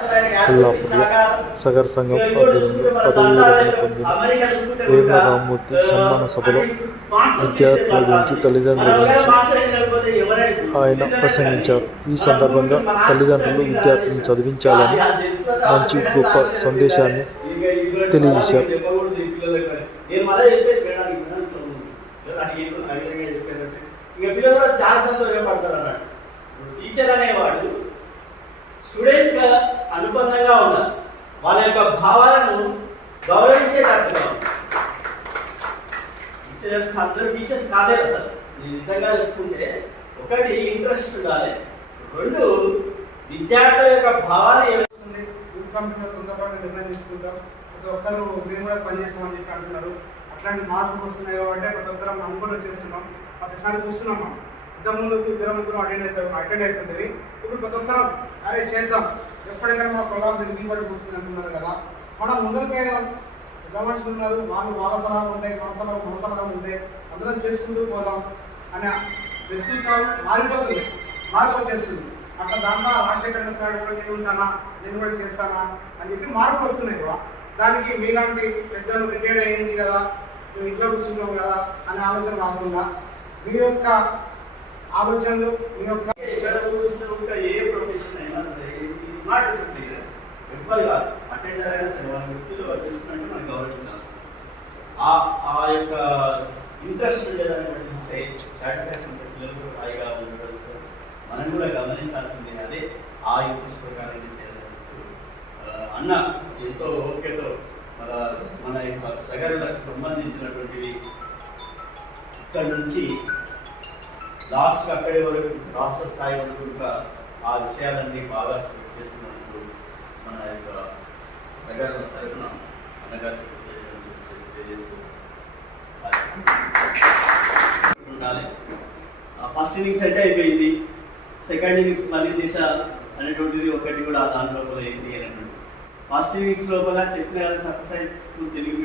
కొల్లాపూర్లో సగర్ సంఘం ఆధ్వర్యంలో పదవీ విరమణ పొందిన వేమ రామ్మూర్తి సన్మాన సభలో విద్యార్థుల గురించి తల్లిదండ్రుల గురించి ఆయన ప్రసంగించారు. ఈ సందర్భంగా తల్లిదండ్రులు విద్యార్థులను చదివించాలని మంచి గొప్ప సందేశాన్ని తెలియజేశారు. పిల్లలు చాలా సంతోషపడతారు నిర్బంధంగా ఉన్నారు. వాళ్ళ యొక్క భావాలను గౌరవించేటట్టుగా ఉండాలి. టీచర్స్ అందరూ టీచర్ కాదే అసలు. నేను నిజంగా చెప్పుకుంటే ఒకటి ఇంట్రెస్ట్ ఉండాలి. రెండు విద్యార్థుల యొక్క భావాలు ఏ వస్తుంది. యూత్ తొందరపాటు నిర్ణయం తీసుకుంటాం ప్రతి ఒక్కరు మేము కూడా పనిచేస్తామని చెప్పి అంటున్నారు. అట్లాంటి మార్పులు వస్తున్నాయి కాబట్టి ప్రతి ఒక్కరం అనుకూలం చేస్తున్నాం. ప్రతిసారి చూస్తున్నాం మనం. ఇంతకుముందు ఇద్దరు ముగ్గురు అటెండ్ అవుతారు అటెండ్ అవుతుంది ఇప్పుడు ప్రతి ఒక్కరం అరే చేద్దాం. ఎప్పటికైనా మా పొలాలు తిరిగి పడిపోతుంది అంటున్నారు కదా. మనం ముందరికైనా పోయాం గవర్నమెంట్స్ ఉన్నారు వాళ్ళు వాళ్ళ సలహాలు ఉంటాయి మన సలహాలు మన సలహాలు ఉంటాయి. అందరం చేసుకుంటూ పోదాం అనే వ్యక్తిత్వాలు మారిపోతుంది మార్పు వచ్చేస్తుంది అట్లా దాంట్లో రాజశేఖర్ గారు కూడా నేను ఉంటానా నేను కూడా చేస్తానా అని చెప్పి మార్పు వస్తున్నాయి కదా. దానికి మీలాంటి పెద్దలు రిటైర్ అయ్యింది కదా మేము ఇంట్లో కూర్చున్నాం కదా అనే ఆలోచన రాకుండా మీ యొక్క ఆలోచనలు మీ యొక్క అటెండర్ అయినా సరే వాళ్ళ వృత్తిలో మనం గౌరవించాల్సింది ఆ ఆ యొక్క ఇంట్రెస్ట్ ఉండేదాన్ని బట్టి చూస్తే సాటిస్ఫాక్షన్ పిల్లలు హాయిగా ఉండగలుగుతారు మనం కూడా గమనించాల్సింది అదే ఆ ఇంట్రెస్ట్ ప్రకారం చేయాలని అన్న ఎంతో ఓకేతో మన మన యొక్క దగ్గరకు సంబంధించినటువంటివి ఇక్కడ నుంచి లాస్ట్ అక్కడే వరకు రాష్ట్ర స్థాయి వరకు ఆ విషయాలన్నీ బాగా చేస్తున్నట్టు మన యొక్క సగర్ల తరఫున అన్నగారికి తెలియజేస్తూ ఉండాలి ఫస్ట్ ఇన్నింగ్స్ అయితే అయిపోయింది. సెకండ్ ఇన్నింగ్స్ మళ్ళీ దిశ అనేటువంటిది ఒకటి కూడా దాని లోపల ఏంటి అనేటువంటి ఫస్ట్ ఇన్నింగ్స్ లోపల చెప్పిన సక్సెస్ తెలుగు